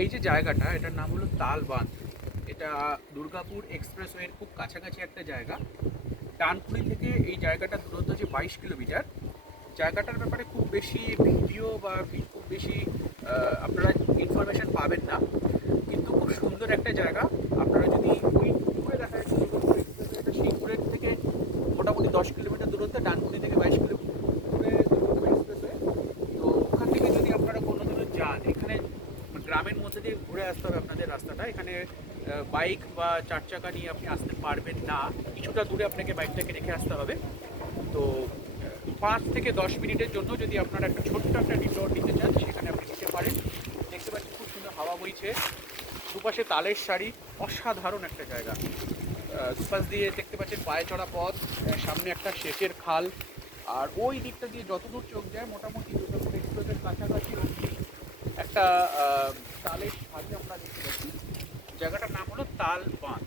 এই যে জায়গাটা, এটার নাম হলো তাল বাঁধ। এটা দুর্গাপুর এক্সপ্রেসওয়ের খুব কাছাকাছি একটা জায়গা। ডানকুনি থেকে এই জায়গাটার দূরত্ব হচ্ছে 22 কিলোমিটার। জায়গাটার ব্যাপারে খুব বেশি ভিডিও বা খুব বেশি আপনারা ইনফরমেশন পাবেন না, কিন্তু খুব সুন্দর একটা জায়গা। আপনারা যদি ওই দূরে দেখা যাচ্ছে দুর্গাপুর এক্সপ্রেসওয়ে, এটা শিবপুরের থেকে মোটামুটি 10 কিলোমিটার দূরত্ব, ডানকুনি থেকে 22 কিলোমিটার দূরে দুর্গাপুর এক্সপ্রেসওয়ে। তো ওখান থেকে যদি আপনারা কোনো দিনও যান, এখানে গ্রামের মধ্যে দিয়ে ঘুরে আসতে হবে আপনাদের রাস্তাটা। এখানে বাইক বা চার চাকা নিয়ে আপনি আসতে পারবেন না, কিছুটা দূরে আপনাকে বাইকটাকে রেখে আসতে হবে। তো 5 থেকে 10 মিনিটের জন্য যদি আপনারা একটা ছোট্ট একটা ডিটোর নিতে চান, সেখানে আপনি নিতে পারেন। দেখতে পাচ্ছেন খুব সুন্দর হাওয়া বইছে, দুপাশে তালের সারি, অসাধারণ একটা জায়গা। দুপাশ দিয়ে দেখতে পাচ্ছেন পায়ে চড়া পথ, সামনে একটা সেচের খাল, আর ওই দিকটা দিয়ে যতদূর চোখ যায় মোটামুটি দুর্গাপুর এক্সপ্রেসের কাছাকাছি অবধি একটা তালের সারি আমরা দেখতে পাচ্ছি। জায়গাটার নাম হলো তাল বাঁধ।